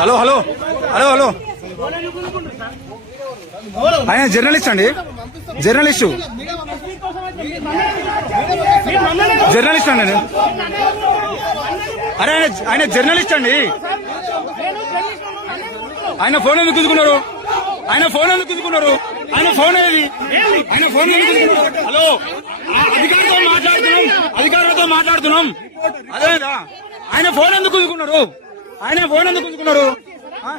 Hello hello. Hello hello. ఆయన journalist అండి. Journalist. Journalist అండి నేను. అరే ఆయన ఆయన జర్నలిస్ట్ అండి. ఆయన ఫోన్ ఎందుకు కుదుకున్నారు ఆయన ఫోన్ ఎందుకు కుదుకున్నారు ఆయన ఫోన్ ఏది? ఆయన ఫోన్ ఎందుకు కుదుకున్నారు హలో. అధికారితో మాట్లాడుతున్నాం. అధికారులతో మాట్లాడుతున్నాం. అదేదా? ఆయన ఫోన్ ఎందుకు ఉంచుకున్నారు ఆయన ఫోన్ ఎందుకు ఉంచుకున్నారు ఆ?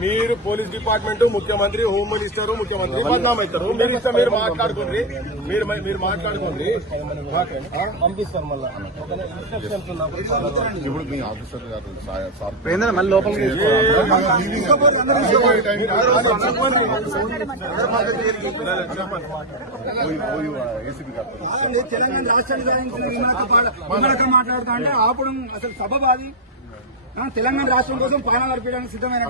మీరు పోలీస్ డిపార్ట్మెంట్ ముఖ్యమంత్రి హోమ్ మినిస్టర్ ముఖ్యమంత్రి బద్నాం అవుతారు మీరు ఇష్టం మీరు మాట్లాడుకోండి మీరు మీరు మాట్లాడుకోండి పంపిస్తారు మళ్ళా ఇప్పుడు మీ ఆఫీసర్ గారు సాయ- సార్ మళ్ళీ లోపలికి పోయి పోయి ఏసీపీ గారు కాదండి, తెలంగాణ రాష్ట్రానికి మాట్లాడుతా అంటే ఆపడం అసలు సభ బాది ఆ, తెలంగాణ రాష్ట్రం కోసం పాలన నడిపించడానికి సిద్ధమైన?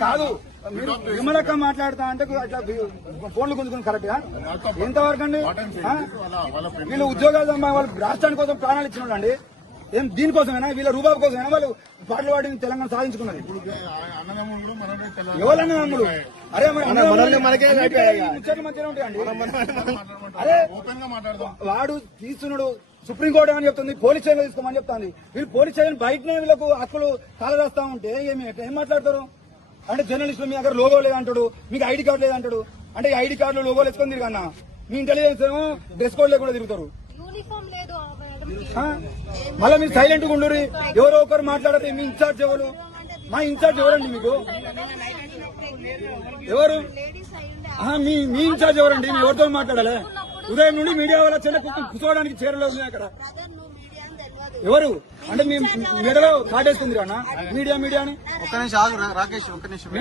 కాదు. మీరు విమలక మాట్లాడుతా అంటే అట్లా ఫోన్లు గుంజుకుని కరెక్ట్? ఎంతవరకు అండి? వీళ్ళు ఉద్యోగాలు వాళ్ళు రాష్ట్రానికి కోసం ప్రాణాలు ఇచ్చిన అండి ఏం దీనికోసమేనా? వీళ్ళ రూబాబు కోసమేనా? వాళ్ళు పాటలు పాడి తెలంగాణ సాధించుకున్నది. ఎవరన్నా నమ్ముడు అరే ముచ్చట్లు మధ్యలో ఉంటాయండి అరే వాడు తీస్తున్నాడు సుప్రీంకోర్టు అని చెప్తుంది? పోలీస్ స్టేషన్ తీసుకోమని చెప్తుంది. వీళ్ళు పోలీస్ స్టేషన్ బయటనే వీళ్ళకు హక్కులు కాలరాస్తా ఉంటే ఏమి? ఏం మాట్లాడతారు? అంటే జర్నలిస్టులు మీ దగ్గర లోగో లేదంటాడు మీకు ఐడి కార్డు లేదంటాడు. అంటే ఈ ఐడి కార్డులో లోగోలు వేసుకొని తిరగన్నా మీ ఇంటెలిజెన్స్ ఏమో డ్రెస్ కోడ్ లేకుండా తిరుగుతారు. యూనిఫామ్ లేదు? మళ్ళీ మీరు సైలెంట్గా ఉండరు ఎవరో ఒకరు మాట్లాడితే మీ ఇన్ఛార్జ్ ఎవరు? మా ఇన్ఛార్జ్ ఎవరండి మీకు? ఎవరు? మీ మీ ఇన్ఛార్జ్ ఎవరండి? మీ ఎవరితో మాట్లాడాలి? ఉదయం నుండి మీడియా వాళ్ళ చెల్ల కూర్చోవడానికి చీరలు ఉన్నాయి అక్కడ. ఎవరు? అంటే మీ మెడలో కాటేస్తుంది అన్న? మీడియా మీడియా అని ఒక్క నిమిషం రాకేష్ ఒక్క నిమిషం.